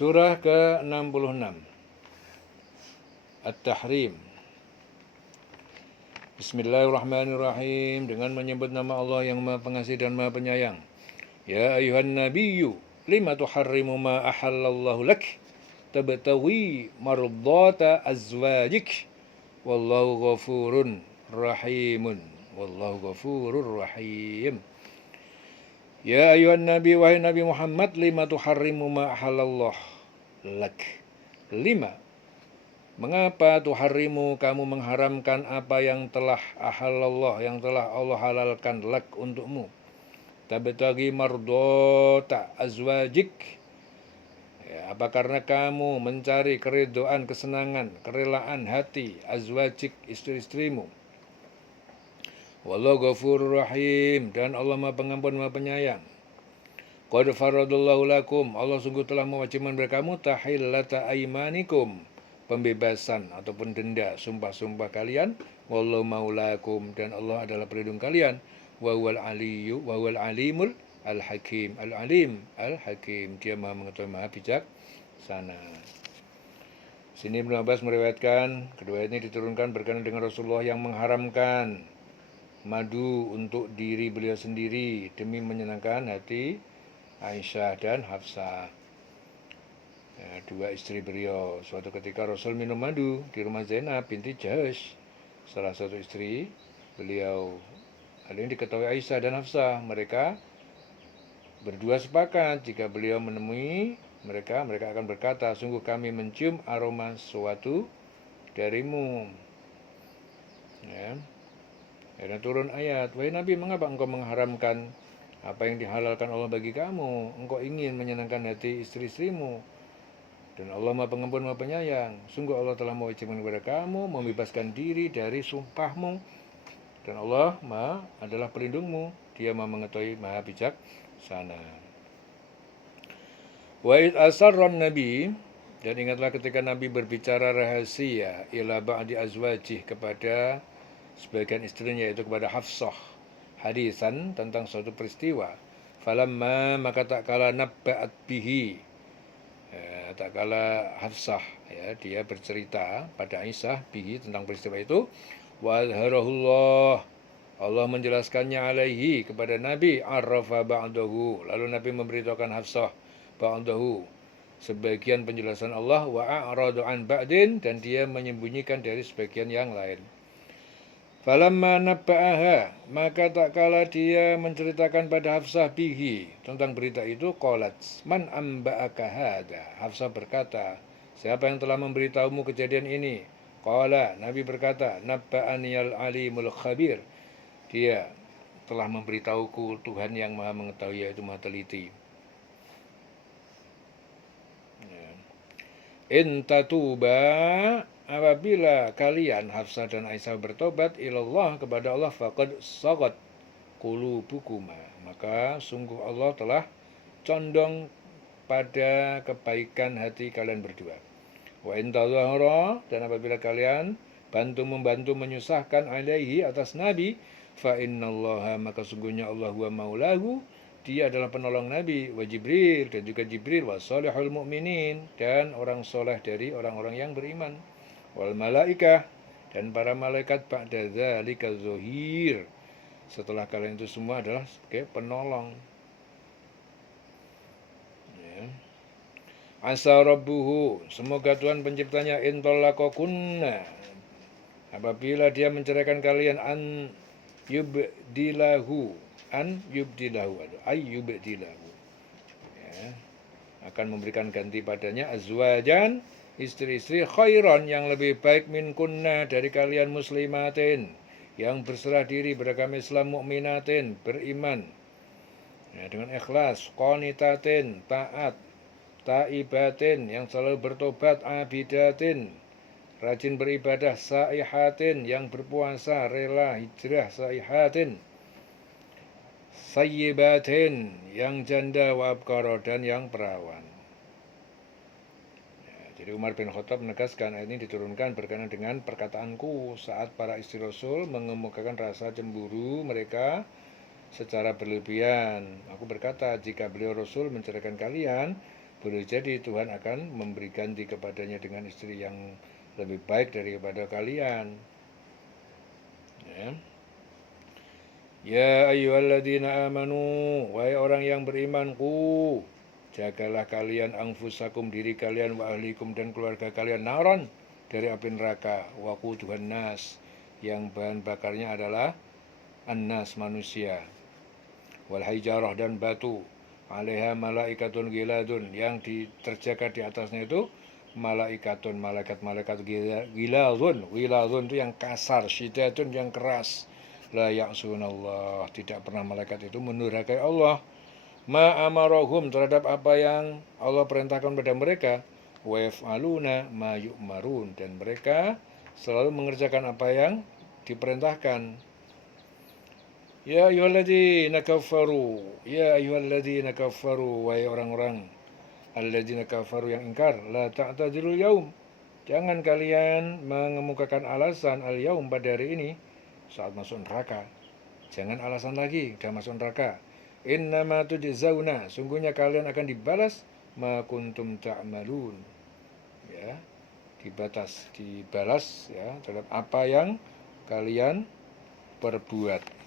Surah ke-66 At-Tahrim. Bismillahirrahmanirrahim. Dengan menyebut nama Allah yang Maha Pengasih dan Maha Penyayang. Ya ayuhan nabiyyu lima tuharrimu ma ahallallahu lak tabtawi mardata azwajik wallahu ghafurun rahimun. Wallahu ghafurur rahim. Ya ayuhan nabi, wahai Nabi Muhammad, lima tuharrimu ma ahallallah lak. Lima, mengapa tuharrimu, kamu mengharamkan apa yang telah ahallallah, yang telah Allah halalkan lak untukmu. Tabtagi mardota azwajik. Ya, apa karena kamu mencari keridhaan, kesenangan, kerelaan hati azwajik, istri-istrimu. Wallahu ghafurur rahim, dan Allah Maha Pengampun Maha Penyayang. Qad faradallahu lakum, Allah sungguh telah mewajibkan bagi kamu tahillata aimanikum, pembebasan ataupun denda sumpah-sumpah kalian. Wallahu maulakum, dan Allah adalah pelindung kalian. Wa huwal aliyyu wa huwal alimul al-hakim. Al-alim al-hakim, dia Maha mengetahui, Maha bijaksana. Sini Ibnu Abbas meriwayatkan, kedua ini diturunkan berkenaan dengan Rasulullah yang mengharamkan madu untuk diri beliau sendiri demi menyenangkan hati Aisyah dan Hafsah, ya, dua istri beliau. Suatu ketika Rasul minum madu di rumah Zainab binti Jahsh, salah satu istri beliau. Hal ini diketahui Aisyah dan Hafsah. Mereka berdua sepakat jika beliau menemui mereka akan berkata, sungguh kami mencium aroma sesuatu darimu. Ya. Dan turun ayat, wahai Nabi, mengapa engkau mengharamkan apa yang dihalalkan Allah bagi kamu? Engkau ingin menyenangkan hati istri-istrimu. Dan Allah Maha Pengampun Maha Penyayang. Sungguh Allah telah mewajibkan kepada kamu membebaskan diri dari sumpahmu. Dan Allah adalah pelindungmu. Dia Maha mengetahui, Maha bijaksana. Wa id asarran Nabi, dan ingatlah ketika Nabi berbicara rahasia ila ba'di azwajih, kepada sebagian istrinya, yaitu kepada Hafsah, hadisan tentang suatu peristiwa. Falamma, maka tak kala nabba'at bihi, tak kala Hafsah, ya, dia bercerita pada Aisyah bihi, tentang peristiwa itu. Wa azharahullah, Allah menjelaskannya alaihi, kepada Nabi. Arrafa ba'dahu, lalu Nabi memberitahukan Hafsah ba'dahu, sebagian penjelasan Allah. Wa a'radu an ba'din, dan dia menyembunyikan dari sebagian yang lain. Falamma nabba'aha, maka tak kala dia menceritakan pada Hafsah bihi, tentang berita itu. Qalat, man amba'aka hadha, Hafsah berkata, siapa yang telah memberitahumu kejadian ini? Qala, Nabi berkata, nabba'aniyal alimul khabir, dia telah memberitahuku Tuhan yang Maha mengetahui, yaitu Maha teliti. In tatuba, apabila kalian, Hafsah dan Aisyah, bertobat ilallah, kepada Allah, faqad sagat qulubukuma, maka sungguh Allah telah condong pada kebaikan hati kalian berdua. Wa in tazahara, dan apabila kalian membantu menyusahkan alaihi, atas Nabi, fa innallaha, maka sungguhnya Allah huwa maulahu, dia adalah penolong Nabi. Wa Jibril, dan juga Jibril. Wa salihul mu'minin, dan orang soleh dari orang-orang yang beriman. Wal malaikah, dan para malaikat. Ba'da dzalika zohir, setelah kalian itu semua adalah sebagai penolong. Ya. Asa rabbuhu, semoga Tuhan penciptanya, intolakokunna, apabila dia menceraikan kalian, an yubdilahu, ya, akan memberikan ganti padanya, azwajan, istri-istri, khairan, yang lebih baik, min kunna, dari kalian, muslimatin, yang berserah diri, beragama Islam, mukminatin, beriman, ya, dengan ikhlas, qanitatin, taat, taibatin, yang selalu bertobat, abidatin, rajin beribadah, saihatin, yang berpuasa, rela hijrah, saihatin, sayyibatin, yang janda, wa abkara, dan yang perawan. Ya, jadi Umar bin Khattab menegaskan, ayat ini diturunkan berkenaan dengan perkataanku saat para istri Rasul mengemukakan rasa cemburu mereka secara berlebihan. Aku berkata, jika beliau Rasul menceraikan kalian, boleh jadi Tuhan akan memberi ganti kepadanya dengan istri yang lebih baik daripada kalian. Ya. Ya ayyuhalladzina amanu, wahai orang yang beriman, jagalah kalian anfusakum, diri kalian, wa ahlikum, dan keluarga kalian, naron, dari api neraka, waquduhan nas, yang bahan bakarnya adalah annas, manusia, wal hijarah, dan batu, alaiha malaikatun giladun, yang terjaga di atasnya itu malaikatun, malaikat-malaikat giladun itu yang kasar, syidatun yang keras, la ya'sunallah, tidak pernah malaikat itu mendurhakai Allah, ma amarahum, terhadap apa yang Allah perintahkan pada mereka, wa yaf'aluna ma yu'marun, dan mereka selalu mengerjakan apa yang diperintahkan. Ya ayyuhalladzina kafaru, ya ayyuhalladzina kafaru, wahai orang-orang alladzina kafaru yang ingkar, la ta'tadzirul yaum, jangan kalian mengemukakan alasan al-yaum, pada hari ini saat masuk neraka. Jangan alasan lagi udah masuk neraka. Innama tujzauna, sungguhnya kalian akan dibalas ma kuntum ta'malun. Ya, dibalas ya terhadap apa yang kalian perbuat.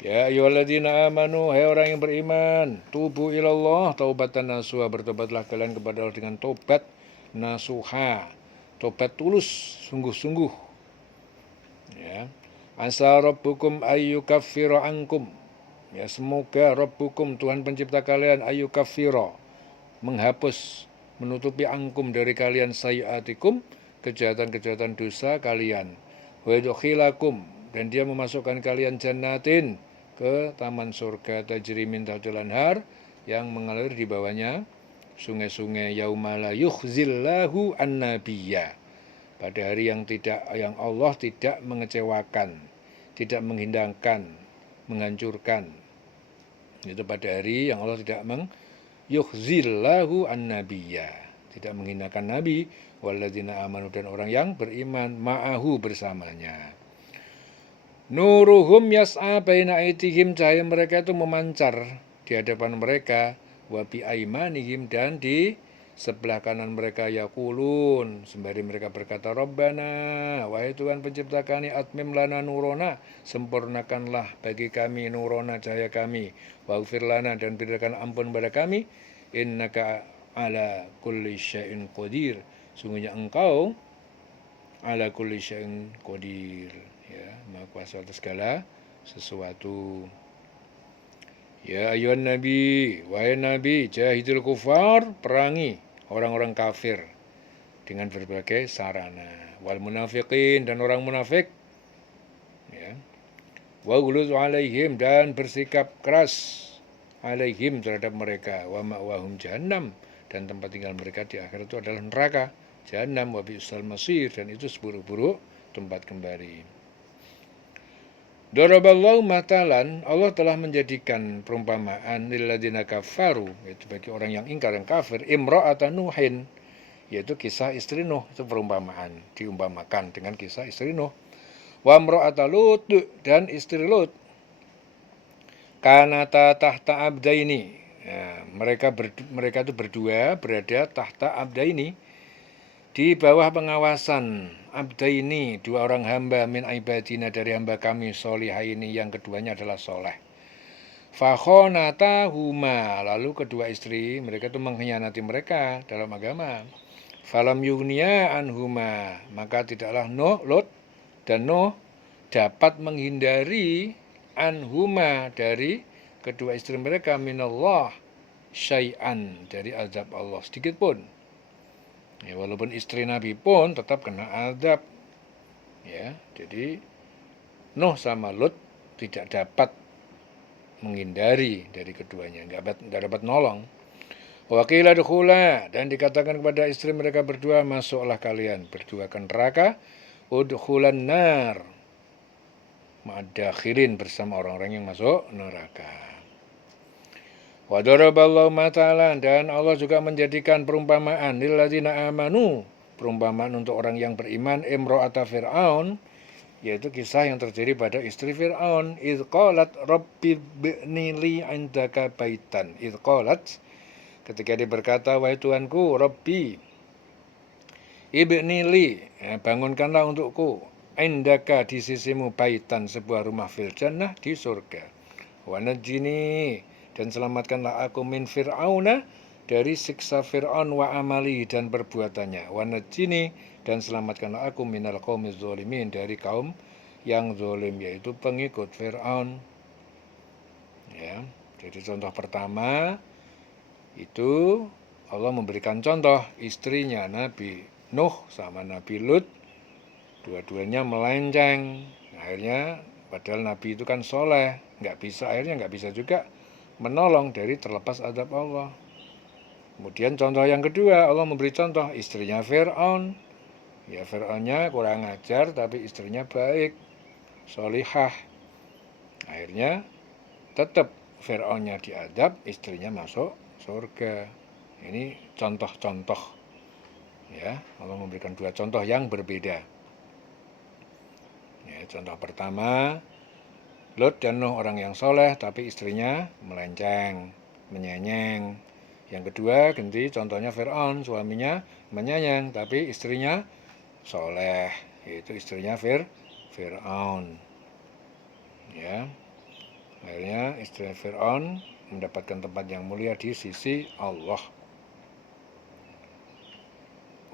Ya ayyuhalladzina amanu, hai orang yang beriman, tubu ilallah taubatan nasuha, bertobatlah kalian kepada Allah dengan tobat nasuha, tobat tulus, sungguh-sungguh. Ya. Asa rabbukum ayyukaffira ankum, ya semoga rabbukum, Tuhan pencipta kalian, ayyukaffira, menghapus, menutupi angkum, dari kalian, sayiatikum, kejahatan-kejahatan dosa kalian, wa yudkhilakum, dan dia memasukkan kalian jannatin, ke taman surga, tajri min tahtil anhar, yang mengalir di bawahnya sungai-sungai, yaumala yukhzillahu annabiyya, pada hari yang Allah tidak mengecewakan, tidak menghinakan, menghancurkan. Itu pada hari yang Allah tidak yukhzillahu annabiyya, tidak menghinakan nabi, walladzina amanu, dan orang yang beriman, ma'ahu, bersamanya. Nuruhum yas'a baina aitihim, cahaya mereka itu memancar di hadapan mereka, wa bi aimanihim, dan di sebelah kanan mereka, yaqulun, sembari mereka berkata, Rabbana, wahai Tuhan pencipta kami, atmim lana nurona, sempurnakanlah bagi kami nurona, cahaya kami, waghfir lana, dan berikan ampun pada kami, innaka ala kulli syai'in qadir, sungguhnya engkau ala kulli syai'in qadir, ya, maha kuasa atas segala sesuatu. Ya ayuhan nabi, wahai nabi, jahidil kufar, perangi orang-orang kafir dengan berbagai sarana, wal munafiqin, dan orang munafik, ya, wa ghuluz alaihim, dan bersikap keras alaihim, terhadap mereka, wa ma'wahum jahannam, dan tempat tinggal mereka di akhirat itu adalah neraka jahannam, wa bi'sal masir, dan itu seburuk-buruk tempat kembali. Daraballahu matalan, Allah telah menjadikan perumpamaan lilladzina kafaru, yaitu bagi orang yang ingkar, yang kafir, imra'atan Nuhin, yaitu kisah istri Nuh, itu perumpamaan, diumpamakan dengan kisah istri Nuh. Wa imra'ata Lut, dan istri Lut, kanata tahta abdaini, ya, mereka itu berdua berada tahta abdaini, di bawah pengawasan abdaini, dua orang hamba, min ibadina, dari hamba kami, solihaini, yang keduanya adalah soleh. Fakhonatahuma, lalu kedua istri mereka itu mengkhianati mereka dalam agama. Falam yughniya anhuma, maka tidaklah Lot dan Nuh dapat menghindari anhuma, dari kedua istri mereka, minallah syai'an, dari azab Allah sedikit pun. Ya, walaupun istri Nabi pun tetap kena azab. Ya, jadi Nuh sama Lut tidak dapat menghindari dari keduanya, nggak dapat nolong. Wakila dukhula, dan dikatakan kepada istri mereka berdua, masuklah kalian berdua ke neraka, udkhulan nar, ma'adakhirin, bersama orang-orang yang masuk neraka. Wa daraballahu matalan, dan Allah juga menjadikan perumpamaan lilladzina amanu, perumpamaan untuk orang yang beriman, imra'ata Fir'aun, yaitu kisah yang terjadi pada istri Fir'aun. Idh qalat rabbi b'ni li 'indaka baitan, idh qalat, ketika dia berkata, wahai Tuhanku, Rabbi, ibnili, bangunkanlah untukku, indaka di sisimu baitan, sebuah rumah fil jannah di surga. Wa najjini, dan selamatkanlah aku min fir'auna, dari siksa Fir'aun wa amali dan perbuatannya. Wa najjini, dan selamatkanlah aku minal qaumiz zalimin, dari kaum yang zalim, yaitu pengikut Fir'aun. Ya, jadi contoh pertama itu Allah memberikan contoh istrinya Nabi Nuh sama Nabi Lut, dua-duanya melenceng. Akhirnya padahal Nabi itu kan soleh, akhirnya nggak bisa juga menolong dari terlepas azab Allah. Kemudian contoh yang kedua, Allah memberi contoh istrinya Fir'aun. Ya, Fir'aunnya kurang ajar tapi istrinya baik, solihah. Akhirnya tetap Fir'aunnya diadab, istrinya masuk surga. Ini contoh-contoh. Ya, Allah memberikan dua contoh yang berbeda. Ya, contoh pertama, Lut dan Nuh orang yang soleh tapi istrinya melenceng, menyenyeng. Yang kedua, ganti contohnya Fir'aun, suaminya menyenyeng tapi istrinya soleh, yaitu istrinya Fir'aun. Ya, akhirnya istri Fir'aun mendapatkan tempat yang mulia di sisi Allah.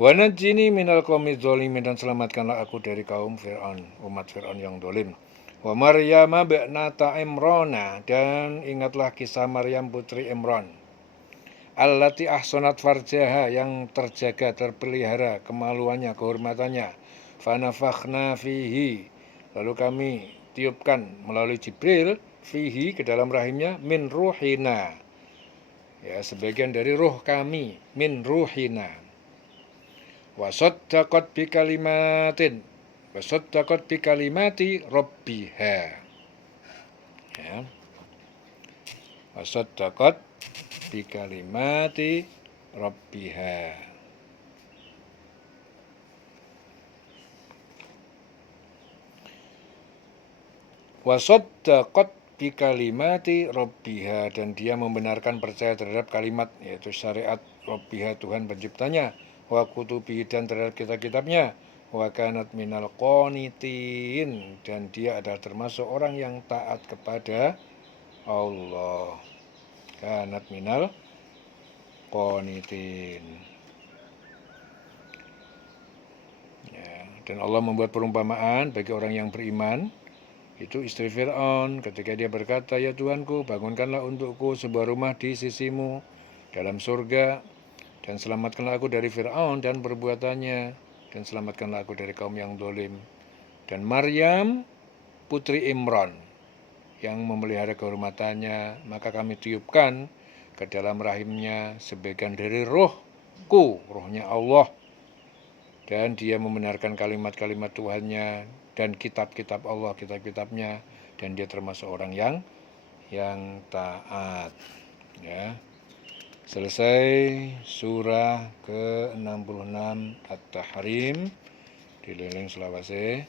Wa najjini minal qaumiz zalimin, dan selamatkanlah aku dari kaum Fir'aun, umat Fir'aun yang zalim. Wa Maryam binata Imrana, dan ingatlah kisah Maryam putri Imran. Allati ahsanat farjaha, yang terjaga, terpelihara kemaluannya, kehormatannya. Fanafakhna fihi, lalu kami tiupkan melalui Jibril, fihi, ke dalam rahimnya, min ruhina, ya, sebagian dari ruh kami, min ruhina. Wasaddaqat bi kalimatin, wasaddaqat bi kalimati rabbiha. Ya. Wasaddaqat bi kalimati rabbiha. Wasaddaqat bi kalimati rabbiha, dan dia membenarkan, percaya terhadap kalimat, yaitu syariat rabbiha, Tuhan penciptanya, wa kutubihi, dan terhadap kitab-kitabnya, wa kanat minal qanitin, dan dia adalah termasuk orang yang taat kepada Allah. Kanat minal qanitin. Ya, dan Allah membuat perumpamaan bagi orang yang beriman, itu istri Fir'aun, ketika dia berkata, ya Tuhanku, bangunkanlah untukku sebuah rumah di sisimu dalam surga, dan selamatkanlah aku dari Fir'aun dan perbuatannya, dan selamatkanlah aku dari kaum yang zalim. Dan Maryam putri Imran yang memelihara kehormatannya, maka kami tiupkan ke dalam rahimnya sebagian dari rohku, rohnya Allah, dan dia membenarkan kalimat-kalimat Tuhannya dan kitab-kitab Allah, kitab-kitabnya, dan dia termasuk orang yang taat. Ya. Selesai surah ke-66 At-Tahrim, dililing selawase.